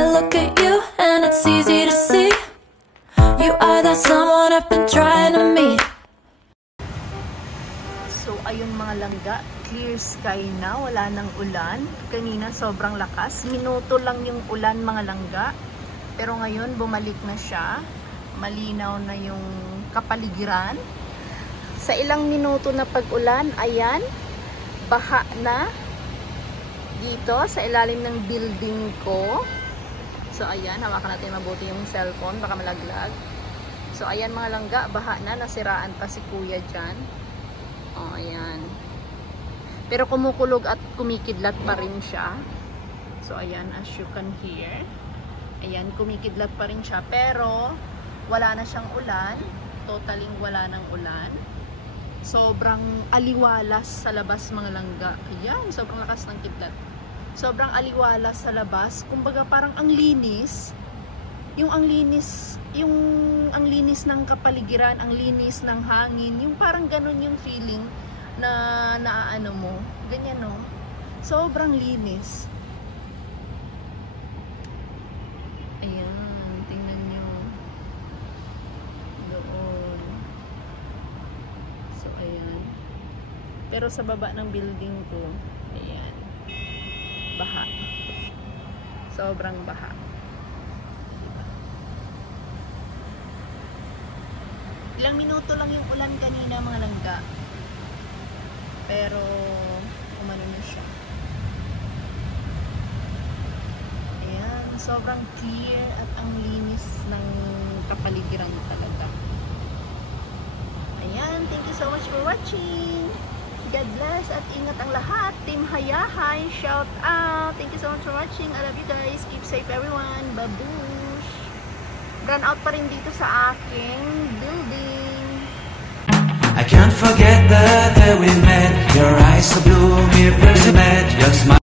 I look at you and it's easy to see. You are that someone I've been trying to meet. So ayun mga langga, clear sky na, wala nang ulan. Kanina sobrang lakas, minuto lang yung ulan mga langga. Pero ngayon bumalik na siya, malinaw na yung kapaligiran. Sa ilang minuto na pag-ulan, ayan, baha na dito sa ilalim ng building ko. So ayan, hawakan natin mabuti yung cellphone, baka malaglag. So ayan mga langga, baha na, nasiraan pa si kuya dyan. O ayan. Pero kumukulog at kumikidlat pa rin siya. So ayan, as you can hear. Ayan, kumikidlat pa rin siya. Pero wala na siyang ulan. Totaling wala ng ulan. Sobrang aliwalas sa labas mga langga. Ayan, sobrang lakas ng kidlat. Sobrang aliwalas sa labas. Kumbaga parang ang linis. Yung ang linis ng kapaligiran, ang linis ng hangin. Yung parang ganun yung feeling na naaano mo. Ganyan no. Sobrang linis. Ayan, tingnan nyo. Doon. So ayan. Pero sa baba ng building ko, ayan, baha. Sobrang baha. Diba? Ilang minuto lang yung ulan kanina mga langga. Pero umano na siya. Ayan, sobrang clear at ang linis ng kapaligiran talaga. Ayan, thank you so much for watching. God bless at ingat ang lahat. Team Hayahay, shout out. Thank you so much for watching. I love you guys. Keep safe everyone. Babush. Run out pa rin dito sa aking building. I can't forget the day we met. Your eyes so blue, me pretty mad. Your smile